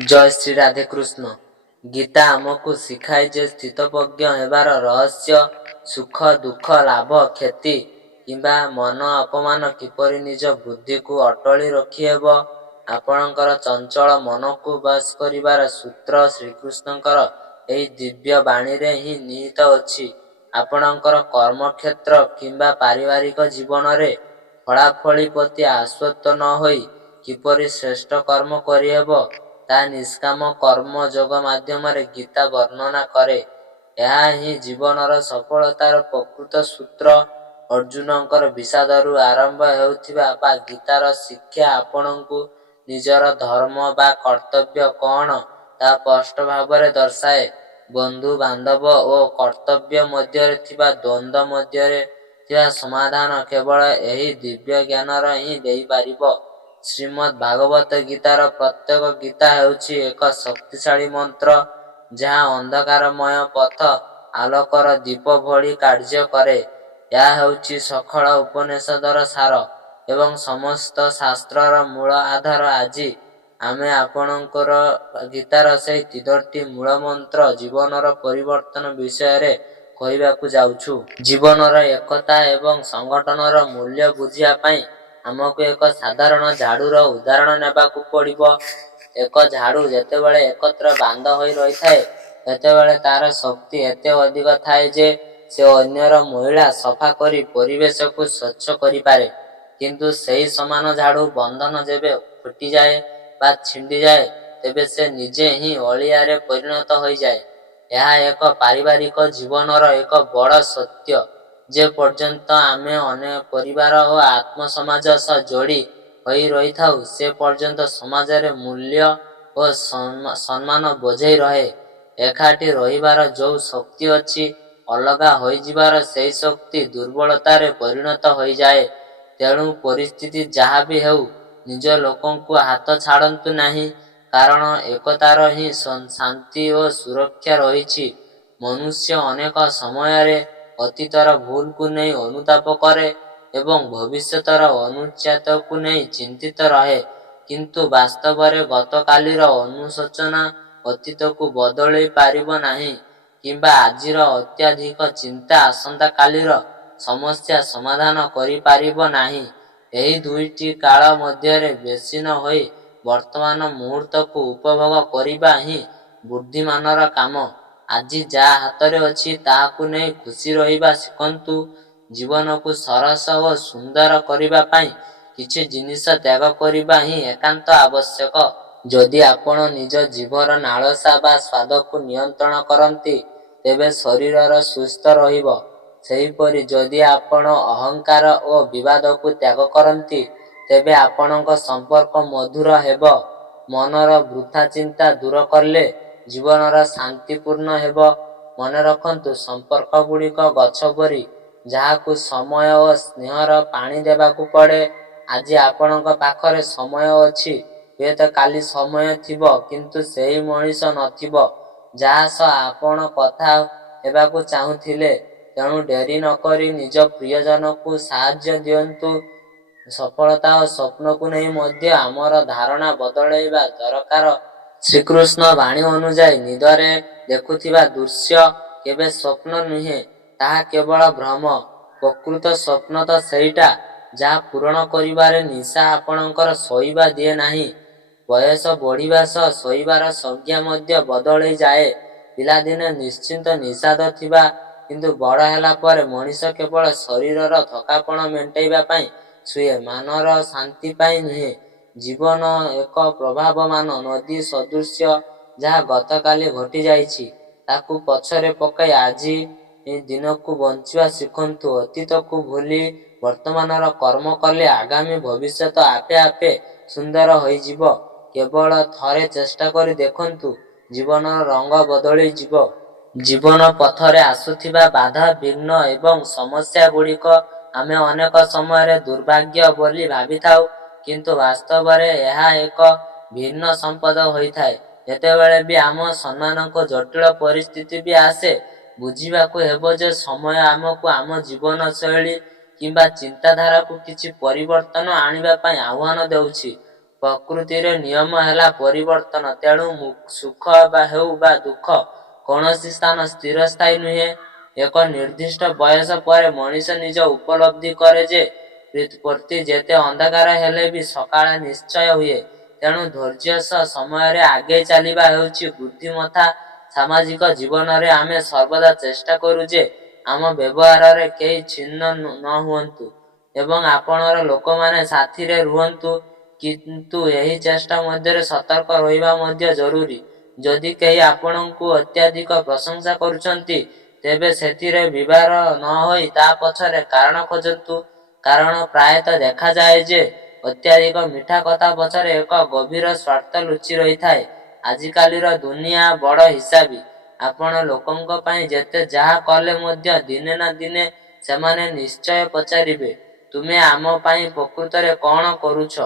ଜୟ ଶ୍ରୀ ରାଧେ କୃଷ୍ଣ। ଗୀତା ଆମକୁ ଶିଖାଏ ଯେ ସ୍ଥିତପ୍ରଜ୍ଞ ହେବାର ରହସ୍ୟ, ସୁଖ ଦୁଃଖ ଲାଭ କ୍ଷତି କିମ୍ବା ମନ ଅପମାନ କିପରି ନିଜ ବୁଦ୍ଧିକୁ ଅଟଳି ରଖିହେବ। ଆପଣଙ୍କର ଚଞ୍ଚଳ ମନକୁ ବଶ କରିବାର ସୂତ୍ର ଶ୍ରୀକୃଷ୍ଣଙ୍କର ଏହି ଦିବ୍ୟ ବାଣୀରେ ହିଁ ନିହିତ ଅଛି। ଆପଣଙ୍କର କର୍ମକ୍ଷେତ୍ର କିମ୍ବା ପାରିବାରିକ ଜୀବନରେ ଫଳାଫଳି ପ୍ରତି ଆସକ୍ତ ନ ହୋଇ କିପରି ଶ୍ରେଷ୍ଠ କର୍ମ କରିହେବ, ତାହା ନିଷ୍କାମ କର୍ମ ଯୋଗ ମାଧ୍ୟମରେ ଗୀତା ବର୍ଣ୍ଣନା କରେ। ଏହା ହିଁ ଜୀବନର ସଫଳତାର ପ୍ରକୃତ ସୂତ୍ର। ଅର୍ଜୁନଙ୍କର ବିଷାଦରୁ ଆରମ୍ଭ ହେଉଥିବା ବା ଗୀତାର ଶିକ୍ଷା ଆପଣଙ୍କୁ ନିଜର ଧର୍ମ ବା କର୍ତ୍ତବ୍ୟ କ'ଣ ତାହା ସ୍ପଷ୍ଟ ଭାବରେ ଦର୍ଶାଏ। ବନ୍ଧୁ ବାନ୍ଧବ ଓ କର୍ତ୍ତବ୍ୟ ମଧ୍ୟରେ ଥିବା ଦ୍ୱନ୍ଦ୍ୱ ମଧ୍ୟରେ ଥିବା ସମାଧାନ କେବଳ ଏହି ଦିବ୍ୟ ଜ୍ଞାନର ହିଁ ଦେଇପାରିବ। ଶ୍ରୀମଦ୍ ଭାଗବତ ଗୀତାର ପ୍ରତ୍ୟେକ ଗୀତା ହେଉଛି ଏକ ଶକ୍ତିଶାଳୀ ମନ୍ତ୍ର, ଯାହା ଅନ୍ଧକାରମୟ ପଥ ଆଲୋକର ଦୀପ ଭଳି କାର୍ଯ୍ୟ କରେ। ଏହା ହେଉଛି ସକଳ ଉପନିଷଦର ସାର ଏବଂ ସମସ୍ତ ଶାସ୍ତ୍ରର ମୂଳ ଆଧାର। ଆଜି ଆମେ ଆପଣଙ୍କର ଗୀତାର ସେହି 3ଟି ମୂଳମନ୍ତ୍ର ଜୀବନର ପରିବର୍ତ୍ତନ ବିଷୟରେ କହିବାକୁ ଯାଉଛୁ। ଜୀବନର ଏକତା ଏବଂ ସଂଗଠନର ମୂଲ୍ୟ ବୁଝିବା ପାଇଁ ଆମକୁ ଏକ ସାଧାରଣ ଝାଡୁର ଉଦାହରଣ ନେବାକୁ ପଡ଼ିବ। ଏକ ଝାଡୁ ଯେତେବେଳେ ଏକତ୍ର ବାନ୍ଧ ହୋଇ ରହିଥାଏ, ସେତେବେଳେ ତାର ଶକ୍ତି ଏତେ ଅଧିକ ଥାଏ ଯେ ସେ ଅନ୍ୟର ମଇଳା ସଫା କରି ପରିବେଶକୁ ସ୍ୱଚ୍ଛ କରିପାରେ। କିନ୍ତୁ ସେହି ସମାନ ଝାଡୁ ବନ୍ଧନ ଯେବେ ଫୁଟିଯାଏ ବା ଛିଣ୍ଡିଯାଏ, ତେବେ ସେ ନିଜେ ହିଁ ଅଳିଆରେ ପରିଣତ ହୋଇଯାଏ। ଏହା ଏକ ପାରିବାରିକ ଜୀବନର ଏକ ବଡ଼ ସତ୍ୟ। ଯେ ପର୍ଯ୍ୟନ୍ତ ଆମେ ଅନ୍ୟ ପରିବାର ଓ ଆତ୍ମ ସମାଜ ସହ ଯୋଡ଼ି ହୋଇ ରହିଥାଉ, ସେ ପର୍ଯ୍ୟନ୍ତ ସମାଜରେ ମୂଲ୍ୟ ଓ ସମ୍ମାନ ବଜାଇ ରହେ। ଏକାଠି ରହିବାର ଯେଉଁ ଶକ୍ତି ଅଛି, ଅଲଗା ହୋଇଯିବାର ସେହି ଶକ୍ତି ଦୁର୍ବଳତାରେ ପରିଣତ ହୋଇଯାଏ। ତେଣୁ ପରିସ୍ଥିତି ଯାହା ବି ହେଉ, ନିଜ ଲୋକଙ୍କୁ ହାତ ଛାଡ଼ନ୍ତୁ ନାହିଁ, କାରଣ ଏକତାର ହିଁ ଶାନ୍ତି ଓ ସୁରକ୍ଷା ରହିଛି। ମନୁଷ୍ୟ ଅନେକ ସମୟରେ ଅତୀତର ଭୁଲକୁ ନେଇ ଅନୁତାପ କରେ ଏବଂ ଭବିଷ୍ୟତର ଅନୁଚ୍ଛେଦକୁ ନେଇ ଚିନ୍ତିତ ରହେ। କିନ୍ତୁ ବାସ୍ତବରେ ଗତକାଲିର ଅନୁଶୋଚନା ଅତୀତକୁ ବଦଳାଇ ପାରିବ ନାହିଁ କିମ୍ବା ଆଜିର ଅତ୍ୟଧିକ ଚିନ୍ତା ଆସନ୍ତାକାଲିର ସମସ୍ୟା ସମାଧାନ କରିପାରିବ ନାହିଁ। ଏହି ଦୁଇଟି କାଳ ମଧ୍ୟରେ ବେଶୀ ନ ହୋଇ ବର୍ତ୍ତମାନ ମୁହୂର୍ତ୍ତକୁ ଉପଭୋଗ କରିବା ହିଁ ବୁଦ୍ଧିମାନର କାମ। ଆଜି ଯାହା ହାତରେ ଅଛି ତାହାକୁ ନେଇ ଖୁସି ରହିବା ଶିଖନ୍ତୁ। ଜୀବନକୁ ସରସ ଓ ସୁନ୍ଦର କରିବା ପାଇଁ କିଛି ଜିନିଷ ତ୍ୟାଗ କରିବା ହିଁ ଏକାନ୍ତ ଆବଶ୍ୟକ। ଯଦି ଆପଣ ନିଜ ଜିଭର ଲାଳସା ବା ସ୍ୱାଦକୁ ନିୟନ୍ତ୍ରଣ କରନ୍ତି, ତେବେ ଶରୀର ସୁସ୍ଥ ରହିବ। ସେହିପରି ଯଦି ଆପଣ ଅହଙ୍କାର ଓ ବିବାଦକୁ ତ୍ୟାଗ କରନ୍ତି, ତେବେ ଆପଣଙ୍କ ସମ୍ପର୍କ ମଧୁର ହେବ। ମନର ବୃଥା ଚିନ୍ତା ଦୂର କଲେ ଜୀବନର ଶାନ୍ତିପୂର୍ଣ୍ଣ ହେବ। ମନେ ରଖନ୍ତୁ, ସମ୍ପର୍କଗୁଡ଼ିକ ଗଛ ପରି, ଯାହାକୁ ସମୟ ଓ ସ୍ନେହର ପାଣି ଦେବାକୁ ପଡ଼େ। ଆଜି ଆପଣଙ୍କ ପାଖରେ ସମୟ ଅଛି, ହୁଏତ କାଲି ସମୟ ଥିବ, କିନ୍ତୁ ସେହି ମଣିଷ ନଥିବ ଯାହା ସହ ଆପଣ କଥା ହେବାକୁ ଚାହୁଁଥିଲେ। ତେଣୁ ଡେରି ନକରି ନିଜ ପ୍ରିୟଜନକୁ ସାହାଯ୍ୟ ଦିଅନ୍ତୁ। ସଫଳତା ଓ ସ୍ୱପ୍ନକୁ ନେଇ ମଧ୍ୟ ଆମର ଧାରଣା ବଦଳାଇବା ଦରକାର। ଶ୍ରୀକୃଷ୍ଣ ବାଣୀ ଅନୁଯାୟୀ ନିଦରେ ଦେଖୁଥିବା ଦୃଶ୍ୟ କେବେ ସ୍ୱପ୍ନ ନୁହେଁ, ତାହା କେବଳ ଭ୍ରମ। ପ୍ରକୃତ ସ୍ୱପ୍ନ ତ ସେଇଟା, ଯାହା ପୂରଣ କରିବାରେ ନିଶା ଆପଣଙ୍କର ଶୋଇବା ଦିଏ ନାହିଁ। ବୟସ ବଢ଼ିବା ସହ ଶୋଇବାର ସଂଜ୍ଞା ମଧ୍ୟ ବଦଳି ଯାଏ। ପିଲାଦିନେ ନିଶ୍ଚିତ ନିଷାଦ ଥିବା, କିନ୍ତୁ ବଡ଼ ହେଲା ପରେ ମଣିଷ କେବଳ ଶରୀରର ଥକାପଣ ମେଣ୍ଟାଇବା ପାଇଁ ଶୁଏ, ମନର ଶାନ୍ତି ପାଇଁ ନୁହେଁ। ଜୀବନ ଏକ ପ୍ରବାହମାନ ନଦୀ ସଦୃଶ୍ୟ। ଯାହା ଗତକାଲି ଘଟିଯାଇଛି, ତାକୁ ପଛରେ ପକାଇ ଆଜି ଦିନକୁ ବଞ୍ଚିବା ଶିଖନ୍ତୁ। ଅତୀତକୁ ଭୁଲି ବର୍ତ୍ତମାନର କର୍ମ କଲେ ଆଗାମୀ ଭବିଷ୍ୟତ ଆପେ ଆପେ ସୁନ୍ଦର ହୋଇଯିବ। କେବଳ ଥରେ ଚେଷ୍ଟା କରି ଦେଖନ୍ତୁ, ଜୀବନର ରଙ୍ଗ ବଦଳିଯିବ। ଜୀବନ ପଥରେ ଆସୁଥିବା ବାଧା ବିଘ୍ନ ଏବଂ ସମସ୍ୟାଗୁଡ଼ିକ ଆମେ ଅନେକ ସମୟରେ ଦୁର୍ଭାଗ୍ୟ ବୋଲି ଭାବିଥାଉ, କିନ୍ତୁ ବାସ୍ତବରେ ଏହା ଏକ ଭିନ୍ନ ସମ୍ପଦ ହୋଇଥାଏ। ଯେତେବେଳେ ବି ଆମ ସମ୍ମୁଖକୁ ଜଟିଳ ପରିସ୍ଥିତି ବି ଆସେ, ବୁଝିବାକୁ ହେବ ଯେ ସମୟ ଆମକୁ ଆମ ଜୀବନଶୈଳୀ କିମ୍ବା ଚିନ୍ତାଧାରାକୁ କିଛି ପରିବର୍ତ୍ତନ ଆଣିବା ପାଇଁ ଆହ୍ୱାନ ଦେଉଛି। ପ୍ରକୃତିରେ ନିୟମ ହେଲା ପରିବର୍ତ୍ତନ। ତେଣୁ ସୁଖ ହେଉ ବା ଦୁଃଖ କୌଣସି ସ୍ଥାନ ସ୍ଥିର ସ୍ଥାୟୀ ନୁହେଁ। ଏକ ନିର୍ଦ୍ଦିଷ୍ଟ ବୟସ ପରେ ମଣିଷ ନିଜ ଉପଲବ୍ଧି କରେ ଯେ ପ୍ରତି ଯେତେ ଅନ୍ଧକାର ହେଲେ ବି ସକାଳ ନିଶ୍ଚୟ ହୁଏ। ତେଣୁ ଧୈର୍ଯ୍ୟ ସହ ସମୟରେ ଆଗେଇ ଚାଲିବା ହେଉଛି ବୁଦ୍ଧିମତା। ସାମାଜିକ ଜୀବନରେ ଆମେ ସର୍ବଦା ଚେଷ୍ଟା କରୁ ଯେ ଆମ ବ୍ୟବହାରରେ କେହି ଛିନ୍ନ ନ ହୁଅନ୍ତୁ ଏବଂ ଆପଣର ଲୋକମାନେ ସାଥିରେ ରୁହନ୍ତୁ। କିନ୍ତୁ ଏହି ଚେଷ୍ଟା ମଧ୍ୟରେ ସତର୍କ ରହିବା ମଧ୍ୟ ଜରୁରୀ। ଯଦି କେହି ଆପଣଙ୍କୁ ଅତ୍ୟଧିକ ପ୍ରଶଂସା କରୁଛନ୍ତି ତେବେ ସେଥିରେ ବିବାର ନ ହୋଇ ତା ପଛରେ କାରଣ ଖୋଜନ୍ତୁ। କାରଣ ପ୍ରାୟତଃ ଦେଖାଯାଏ ଯେ ଅତ୍ୟଧିକ ମିଠା କଥା ପଛରେ ଏକ ଗଭୀର ସ୍ୱାର୍ଥ ଲୁଚି ରହିଥାଏ। ଆଜିକାଲିର ଦୁନିଆ ବଡ଼ ହିସାବୀ। ଆପଣ ଲୋକଙ୍କ ପାଇଁ ଯେତେ ଯାହା କଲେ ମଧ୍ୟ ଦିନେ ନା ଦିନେ ସେମାନେ ନିଶ୍ଚୟ ପଚାରିବେ, ତୁମେ ଆମ ପାଇଁ ପ୍ରକୃତରେ କ'ଣ କରୁଛ?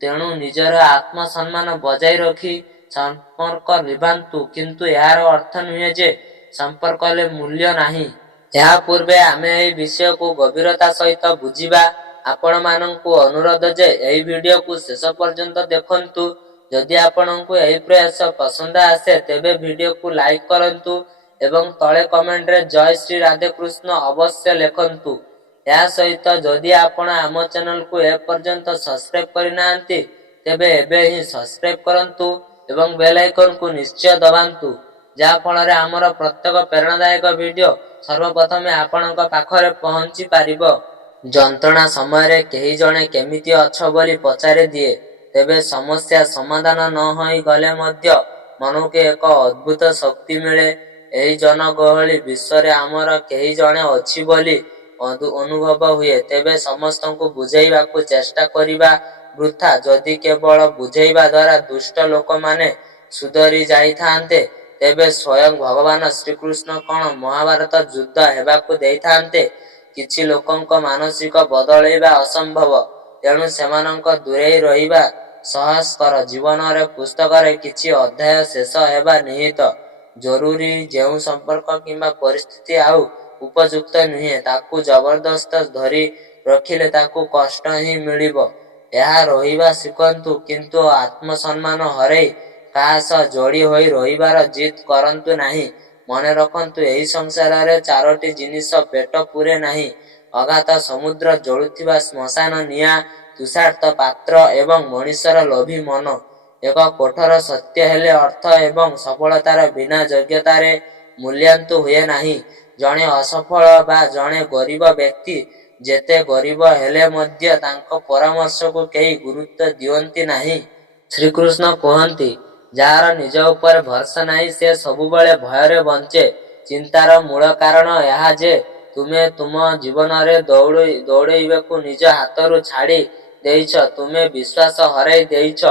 ତେଣୁ ନିଜର ଆତ୍ମସମ୍ମାନ ବଜାୟ ରଖି ସମ୍ପର୍କ ନିଭାନ୍ତୁ। କିନ୍ତୁ ଏହାର ଅର୍ଥ ନୁହେଁ ଯେ ସମ୍ପର୍କରେ ମୂଲ୍ୟ ନାହିଁ। ଏହା ପୂର୍ବେ ଆମେ ଏହି ବିଷୟକୁ ଗଭୀରତା ସହିତ ବୁଝିବା। ଆପଣମାନଙ୍କୁ ଅନୁରୋଧ ଯେ ଏହି ଭିଡ଼ିଓକୁ ଶେଷ ପର୍ଯ୍ୟନ୍ତ ଦେଖନ୍ତୁ। ଯଦି ଆପଣଙ୍କୁ ଏହି ପ୍ରୟାସ ପସନ୍ଦ ଆସେ ତେବେ ଭିଡ଼ିଓକୁ ଲାଇକ୍ କରନ୍ତୁ ଏବଂ ତଳେ କମେଣ୍ଟରେ ଜୟ ଶ୍ରୀ ରାଧେକୃଷ୍ଣ ଅବଶ୍ୟ ଲେଖନ୍ତୁ। ଏହା ସହିତ ଯଦି ଆପଣ ଆମ ଚ୍ୟାନେଲକୁ ଏପର୍ଯ୍ୟନ୍ତ ସବସ୍କ୍ରାଇବ୍ କରିନାହାନ୍ତି ତେବେ ଏବେ ହିଁ ସବସ୍କ୍ରାଇବ୍ କରନ୍ତୁ ଏବଂ ବେଲ୍ ଆଇକନକୁ ନିଶ୍ଚୟ ଦବାନ୍ତୁ, ଯାହା ଫଳରେ ଆମର ପ୍ରତ୍ୟେକ ପ୍ରେରଣାଦାୟକ ଭିଡ଼ିଓ ସର୍ବପ୍ରଥମେ ଆପଣଙ୍କ ପାଖରେ ପହଞ୍ଚି ପାରିବ। ଯନ୍ତ୍ରଣା ସମୟରେ କେହି ଜଣେ କେମିତି ଅଛ ବୋଲି ପଚାରି ଦିଏ, ତେବେ ସମସ୍ୟା ସମାଧାନ ନ ହୋଇ ଗଲେ ମଧ୍ୟ ମନକୁ ଏକ ଅଦ୍ଭୁତ ଶକ୍ତି ମିଳେ। ଏହି ଜନଗହଳି ବିଶ୍ୱରେ ଆମର କେହି ଜଣେ ଅଛି ବୋଲି ଅନୁଭବ ହୁଏ। ତେବେ ସମସ୍ତଙ୍କୁ ବୁଝାଇବାକୁ ଚେଷ୍ଟା କରିବା ବୃଥା। ଯଦି କେବଳ ବୁଝାଇବା ଦ୍ୱାରା ଦୁଷ୍ଟ ଲୋକମାନେ ସୁଧରି ଯାଇଥାନ୍ତେ ତେବେ ସ୍ୱୟଂ ଭଗବାନ ଶ୍ରୀକୃଷ୍ଣ କ'ଣ ମହାଭାରତ ଯୁଦ୍ଧ ହେବାକୁ ଦେଇଥାନ୍ତେ? କିଛି ଲୋକଙ୍କ ମାନସିକ ବଦଳାଇବା ଅସମ୍ଭବ। ତେଣୁ ସେମାନଙ୍କ ଦୂରେଇ ରହିବା ସହଜକର। ଜୀବନରେ ପୁସ୍ତକରେ କିଛି ଅଧ୍ୟାୟ ଶେଷ ହେବା ନିହିତ ଜରୁରୀ। ଯେଉଁ ସମ୍ପର୍କ କିମ୍ବା ପରିସ୍ଥିତି ଆଉ ଉପଯୁକ୍ତ ନୁହେଁ ତାକୁ ଜବରଦସ୍ତ ଧରି ରଖିଲେ ତାକୁ କଷ୍ଟ ହିଁ ମିଳିବ। ଏହା ରହିବା ଶିଖନ୍ତୁ କିନ୍ତୁ ଆତ୍ମସମ୍ମାନ ହରାଇ କାହା ସହ ଯୋଡ଼ି ହୋଇ ରହିବାର ଜିଦ୍ କରନ୍ତୁ ନାହିଁ। ମନେ ରଖନ୍ତୁ, ଏହି ସଂସାରରେ ଚାରୋଟି ଜିନିଷ ପେଟ ପୂରେ ନାହିଁ। ଅଗାଧ ସମୁଦ୍ର, ଜଳୁଥିବା ଶ୍ମଶାନ ନିଆଁ, ତୃଷାର୍ତ୍ତ ପାତ୍ର ଏବଂ ମଣିଷର ଲୋଭୀ ମନ। ଏକ କଠୋର ସତ୍ୟ ହେଲେ ଅର୍ଥ ଏବଂ ସଫଳତାର ବିନା ଯୋଗ୍ୟତାରେ ମୂଲ୍ୟାୟିତ ହୁଏ ନାହିଁ। ଜଣେ ଅସଫଳ ବା ଜଣେ ଗରିବ ବ୍ୟକ୍ତି ଯେତେ ଗରିବ ହେଲେ ମଧ୍ୟ ତାଙ୍କ ପରାମର୍ଶକୁ କେହି ଗୁରୁତ୍ୱ ଦିଅନ୍ତି ନାହିଁ। ଶ୍ରୀକୃଷ୍ଣ କୁହନ୍ତି, ଯାହାର ନିଜ ଉପରେ ଭରସା ନାହିଁ ସେ ସବୁବେଳେ ଭୟରେ ବଞ୍ଚେ। ଚିନ୍ତାର ମୂଳ କାରଣ ଏହା ଯେ ତୁମେ ତୁମ ଜୀବନରେ ଦୌଡ଼ିବାକୁ ନିଜ ହାତରୁ ଛାଡ଼ି ଦେଇଛ। ତୁମେ ବିଶ୍ୱାସ ହରାଇ ଦେଇଛ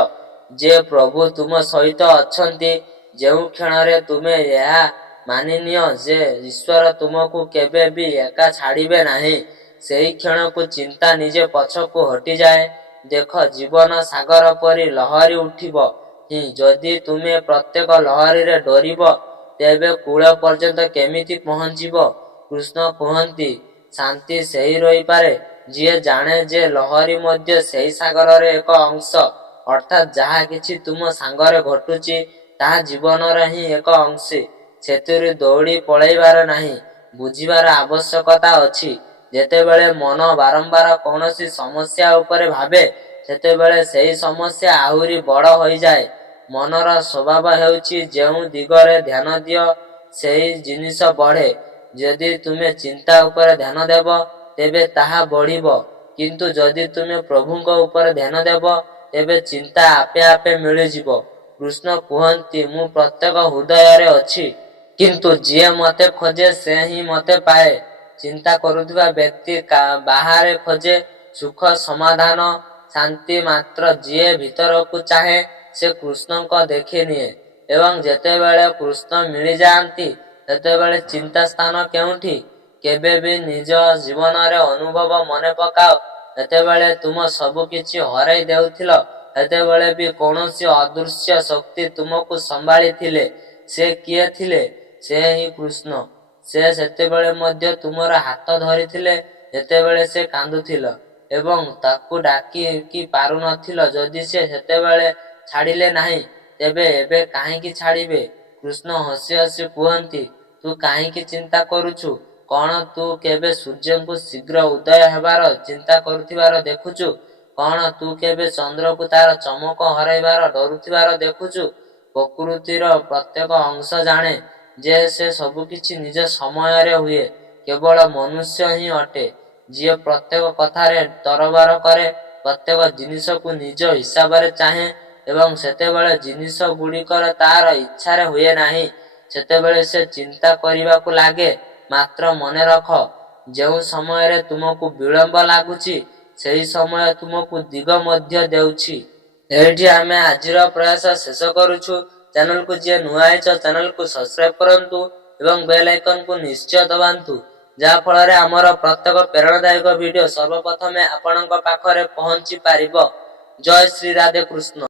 ଯେ ପ୍ରଭୁ ତୁମ ସହିତ ଅଛନ୍ତି। ଯେଉଁ କ୍ଷଣରେ ତୁମେ ଏହା ମାନିନିଅ ଯେ ଈଶ୍ୱର ତୁମକୁ କେବେ ବି ଏକା ଛାଡ଼ିବେ ନାହିଁ, ସେହି କ୍ଷଣକୁ ଚିନ୍ତା ନିଜେ ପଛକୁ ହଟିଯାଏ। ଦେଖ, ଜୀବନ ସାଗର ପରି ଲହରୀ ଉଠିବ ହିଁ। ଯଦି ତୁମେ ପ୍ରତ୍ୟେକ ଲହରୀରେ ଡରିବ ତେବେ କୂଳ ପର୍ଯ୍ୟନ୍ତ କେମିତି ପହଞ୍ଚିବ? କୃଷ୍ଣ କୁହନ୍ତି, ଶାନ୍ତି ସେହି ରହିପାରେ ଯିଏ ଜାଣେ ଯେ ଲହରୀ ମଧ୍ୟ ସେହି ସାଗରର ଏକ ଅଂଶ। ଅର୍ଥାତ୍ ଯାହା କିଛି ତୁମ ସାଙ୍ଗରେ ଘଟୁଛି ତାହା ଜୀବନର ହିଁ ଏକ ଅଂଶ। ସେଥିରୁ ଦୌଡ଼ି ପଳାଇବାର ନାହିଁ, ବୁଝିବାର ଆବଶ୍ୟକତା ଅଛି। ଯେତେବେଳେ ମନ ବାରମ୍ବାର କୌଣସି ସମସ୍ୟା ଉପରେ ଭାବେ ସେତେବେଳେ ସେହି ସମସ୍ୟା ଆହୁରି ବଡ଼ ହୋଇଯାଏ। ମନର ସ୍ୱଭାବ ହେଉଛି ଯେଉଁ ଦିଗରେ ଧ୍ୟାନ ଦିଅ ସେହି ଜିନିଷ ବଢ଼େ। ଯଦି ତୁମେ ଚିନ୍ତା ଉପରେ ଧ୍ୟାନ ଦେବ ତେବେ ତାହା ବଢ଼ିବ, କିନ୍ତୁ ଯଦି ତୁମେ ପ୍ରଭୁଙ୍କ ଉପରେ ଧ୍ୟାନ ଦେବ ତେବେ ଚିନ୍ତା ଆପେ ଆପେ ମିଳିଯିବ। କୃଷ୍ଣ କୁହନ୍ତି, ମୁଁ ପ୍ରତ୍ୟେକ ହୃଦୟରେ ଅଛି, କିନ୍ତୁ ଯିଏ ମୋତେ ଖୋଜେ ସେ ହିଁ ମୋତେ ପାଏ। ଚିନ୍ତା କରୁଥିବା ବ୍ୟକ୍ତି ବାହାରେ ଖୋଜେ ସୁଖ, ସମାଧାନ, ଶାନ୍ତି, ମାତ୍ର ଯିଏ ଭିତରକୁ ଚାହେଁ ସେ କୃଷ୍ଣଙ୍କୁ ଦେଖିନିଏ। ଏବଂ ଯେତେବେଳେ କୃଷ୍ଣ ମିଳିଯାଆନ୍ତି ସେତେବେଳେ ଚିନ୍ତା ସ୍ଥାନ କେଉଁଠି? କେବେ ବି ନିଜ ଜୀବନରେ ଅନୁଭବ ମନେ ପକାଅ, ଯେତେବେଳେ ତୁମ ସବୁ କିଛି ହରାଇ ଦେଉଥିଲ ସେତେବେଳେ ବି କୌଣସି ଅଦୃଶ୍ୟ ଶକ୍ତି ତୁମକୁ ସମ୍ଭାଳିଥିଲେ। ସେ କିଏ ଥିଲେ? ସେ ହିଁ କୃଷ୍ଣ। ସେ ସେତେବେଳେ ମଧ୍ୟ ତୁମର ହାତ ଧରିଥିଲେ ଯେତେବେଳେ ସେ କାନ୍ଦୁଥିଲ। ଏବଂ ତାକୁ ଡାକି ପାରୁନଥିଲ, ଯଦି ସେ ସେତେବେଳେ ଛାଡ଼ିଲେ ନାହିଁ, ତେବେ ଏବେ କାହିଁକି ଛାଡ଼ିବେ? କୃଷ୍ଣ ହସି ହସି କୁହନ୍ତି, ତୁ କାହିଁକି ଚିନ୍ତା କରୁଛୁ? କଣ ତୁ କେବେ ସୂର୍ଯ୍ୟଙ୍କୁ ଶୀଘ୍ର ଉଦୟ ହେବାର ଚିନ୍ତା କରୁଥିବାର ଦେଖୁଛୁ? କଣ ତୁ କେବେ ଚନ୍ଦ୍ରକୁ ତାର ଚମକ ହରାଇବାର ଡରୁଥିବାର ଦେଖୁଛୁ? ପ୍ରକୃତିର ପ୍ରତ୍ୟେକ ଅଂଶ ଜାଣେ ଯେ ସେ ସବୁକିଛି ନିଜ ସମୟରେ ହୁଏ। କେବଳ ମନୁଷ୍ୟ ହିଁ ଅଟେ ଯିଏ ପ୍ରତ୍ୟେକ କଥାରେ ତରବର କରେ, ପ୍ରତ୍ୟେକ ଜିନିଷକୁ ନିଜ ହିସାବରେ ଚାହେଁ ଏବଂ ଯେତେବେଳେ ଜିନିଷ ଗୁଡ଼ିକର ତାର ଇଚ୍ଛାରେ ହୁଏ ନାହିଁ, ସେତେବେଳେ ସେ ଚିନ୍ତା କରିବାକୁ ଲାଗେ। ମାତ୍ର ମନେ ରଖ, ଯେଉଁ ସମୟରେ ତୁମକୁ ବିଳମ୍ବ ଲାଗୁଛି, ସେହି ସମୟ ତୁମକୁ ଦିଗ ମଧ୍ୟ ଦେଉଛି। ଏଇଠି ଆମେ ଆଜିର ପ୍ରୟାସ ଶେଷ କରୁଛୁ। ଚ୍ୟାନେଲକୁ ଯିଏ ନୂଆ ହେଇଛ, ଚ୍ୟାନେଲକୁ ସବସ୍କ୍ରାଇବ କରନ୍ତୁ ଏବଂ ବେଲ୍ ଆଇକନକୁ ନିଶ୍ଚୟ ଦବାନ୍ତୁ, ଯାହା ଫଳରେ ଆମର ପ୍ରତ୍ୟେକ ପ୍ରେରଣାଦାୟକ ଭିଡ଼ିଓ ସର୍ବପ୍ରଥମେ ଆପଣଙ୍କ ପାଖରେ ପହଞ୍ଚି ପାରିବ। ଜୟ ଶ୍ରୀ ରାଧେ କୃଷ୍ଣ।